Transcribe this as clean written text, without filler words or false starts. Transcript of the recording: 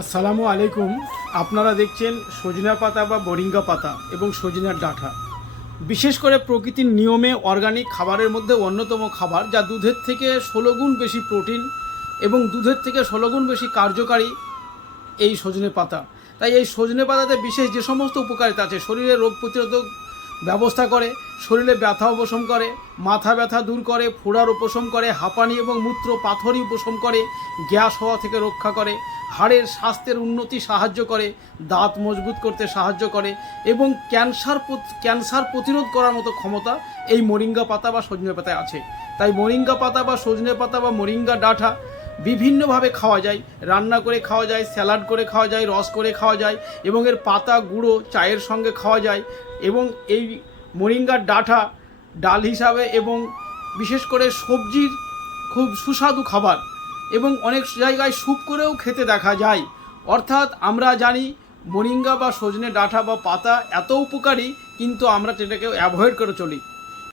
আসসালামু আলাইকুম। আপনারা দেখছেন সজনা পাতা বা মোরিঙ্গা পাতা এবং সজনার ডাঁটা। বিশেষ করে প্রকৃতির নিয়মে অর্গানিক খাবারের মধ্যে অন্যতম খাবার, যা দুধের থেকে 16 গুণ বেশি প্রোটিন এবং দুধের থেকে 16 গুণ বেশি কার্যকারী এই সজনে পাতা। তাই এই সজনে পাতাতে বিশেষ যে সমস্ত উপকারিতা আছে, শরীরে রোগ প্রতিরোধক ব্যবস্থা করে, শরীরে ব্যথা উপশম করে, মাথা ব্যথা দূর করে, ফোড়ার উপশম করে, হাঁপানি এবং মূত্র পাথরি উপশম করে, গ্যাস হওয়া থেকে রক্ষা করে, হাড়ের স্বাস্থ্যের উন্নতি সাহায্য করে, দাঁত মজবুত করতে সাহায্য করে এবং ক্যান্সার প্রতিরোধ করার মতো ক্ষমতা এই মোরিঙ্গা পাতা বা সজনে পাতায় আছে। তাই মোরিঙ্গা পাতা বা সজনে পাতা বা মোরিঙ্গা ডাঁটা বিভিন্নভাবে খাওয়া যায়। রান্না করে খাওয়া যায়, স্যালাড করে খাওয়া যায়, রস করে খাওয়া যায় এবং এর পাতা গুঁড়ো চায়ের সঙ্গে খাওয়া যায়। এবং এই মোরিঙ্গার ডাঁটা ডাল হিসাবে এবং বিশেষ করে সবজির খুব সুস্বাদু খাবার এবং অনেক জায়গায় স্যুপ করেও খেতে দেখা যায়। অর্থাৎ আমরা জানি মোরিঙ্গা বা সজনে ডাঁটা বা পাতা এত উপকারী, কিন্তু আমরা সেটাকে অ্যাভয়েড করে চলি।